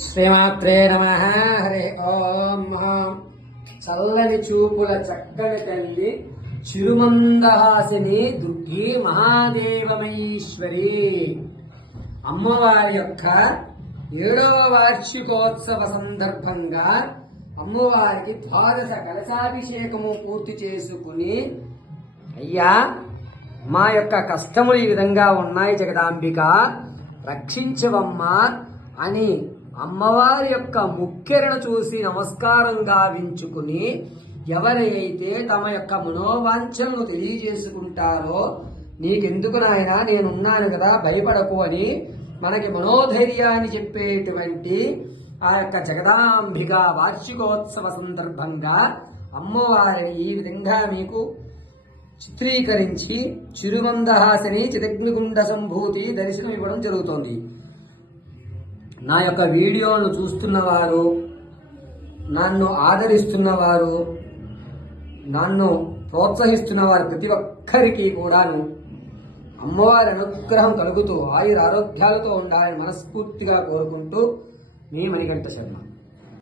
శ్రీమాత్రే నమః. హరి ఓం. చల్లని చూపుల చక్కని తల్లి చిరుమందహాసిని దుర్గి మహాదేవమేశ్వరి అమ్మవారి యొక్క 7వ వార్షికోత్సవ సందర్భంగా అమ్మవారికి ద్వాదశ కలశాభిషేకము పూర్తి చేసుకుని, అయ్యా మా యొక్క కష్టములు ఈ విధంగా ఉన్నాయి జగదాంబిక, రక్షించవమ్మా అని అమ్మవారి యొక్క ముక్కెరను చూసి నమస్కారం గావించుకుని ఎవరైతే తమ యొక్క మనోవాంఛలను తెలియజేసుకుంటారో, నీకెందుకు నాయనా నేనున్నాను కదా భయపడకు అని మనకి మనోధైర్యాన్ని చెప్పేటువంటి ఆ యొక్క జగదాంబిక వార్షికోత్సవ సందర్భంగా అమ్మవారిని ఈ విధంగా మీకు చిత్రీకరించి చిరుమందహాసిని చిదగ్నిగుండ సంభూతి దర్శనం ఇవ్వడం జరుగుతోంది. నా యొక్క వీడియోను చూస్తున్నవారు, నన్ను ఆదరిస్తున్నవారు, నన్ను ప్రోత్సహిస్తున్నవారు ప్రతి ఒక్కరికి కూడాను అమ్మవారి అనుగ్రహం కలుగుతూ ఆయుర ఆరోగ్యాలతో ఉండాలని మనస్ఫూర్తిగా కోరుకుంటూ మీ మణికంఠ శర్మ.